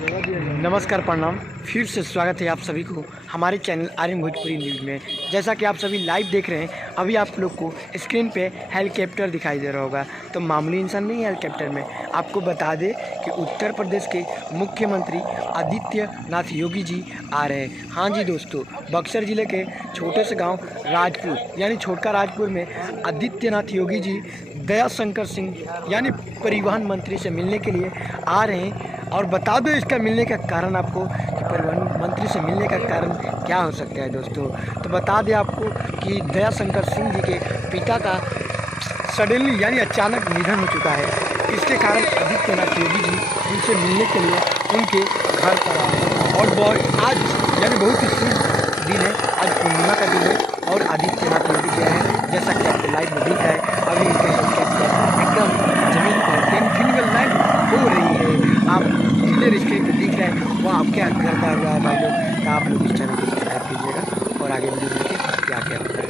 नमस्कार, प्रणाम। फिर से स्वागत है आप सभी को हमारे चैनल आर्यन भोजपुरी न्यूज़ में। जैसा कि आप सभी लाइव देख रहे हैं, अभी आप लोग को स्क्रीन पे हेलीकॉप्टर दिखाई दे रहा होगा। तो मामूली इंसान नहीं है हेलीकॉप्टर में। आपको बता दें कि उत्तर प्रदेश के मुख्यमंत्री आदित्यनाथ योगी जी आ रहे हैं। हाँ जी दोस्तों, बक्सर ज़िले के छोटे से गाँव राजपुर यानी छोटका राजपुर में आदित्यनाथ योगी जी दया शंकर सिंह यानी परिवहन मंत्री से मिलने के लिए आ रहे हैं। और बता दो इसका मिलने का कारण आपको कि परिवहन मंत्री से मिलने का कारण क्या हो सकता है दोस्तों। तो बता दें आपको कि दया शंकर सिंह जी के पिता का सडनली यानी अचानक निधन हो चुका है। इसके कारण आदित्यनाथ योगी जी उनसे मिलने के लिए उनके घर पर आए। और आज यानी बहुत ही शुभ दिन है, आज पूर्णिमा का दिन है और आदित्यनाथ योगी जी हैं। जैसा कि आपको लाइव में दिख रहा है, अभी इनके एकदम जमीन पर फिंगल लाइन हो रही है। आप क्लियर स्क्रीन पर दिख रहे हैं, वो आपके घर का हुआ है भाई लोग। तो आप लोग इस चैनल को सब्सक्राइब कीजिएगा और आगे वीडियो देखिए क्या क्या होता है।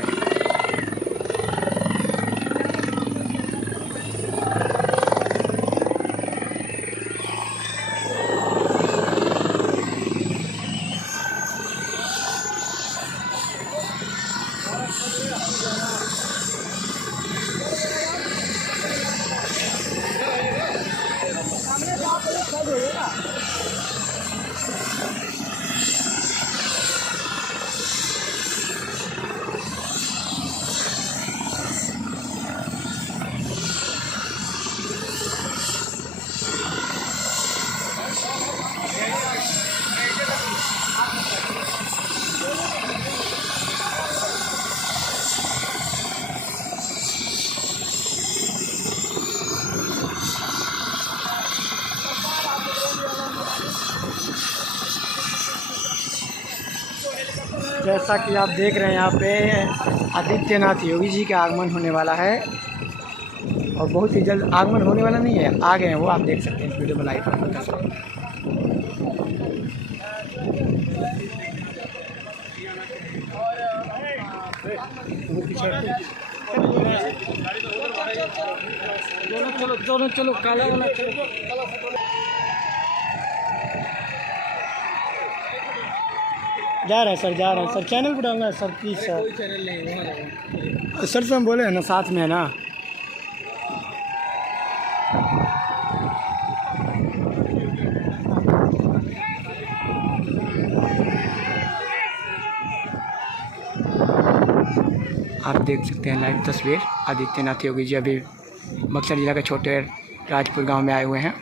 जैसा कि आप देख रहे हैं, यहाँ पे आदित्यनाथ योगी जी का आगमन होने वाला है और बहुत ही जल्द आगमन होने वाला नहीं है, आ गए हैं वो। आप देख सकते हैं इस वीडियो में लाइव बता सकते हैं। चलो काला वाला जा रहा है सर, चैनल पर डालना है सर, प्लीज़ सर। कोई चैनल नहीं सर, तो हम बोले हैं ना, साथ में है ना। आप देख सकते हैं लाइव तस्वीर। आदित्यनाथ योगी जी अभी बक्सर जिला के छोटे राजपुर गांव में आए हुए हैं।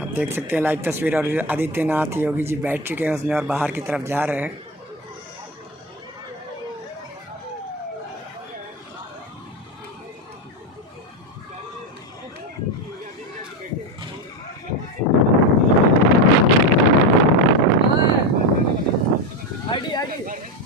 आप देख सकते हैं लाइव तस्वीर। और आदित्यनाथ योगी जी बैठ चुके हैं उसमें और बाहर की तरफ जा रहे हैं। आईडी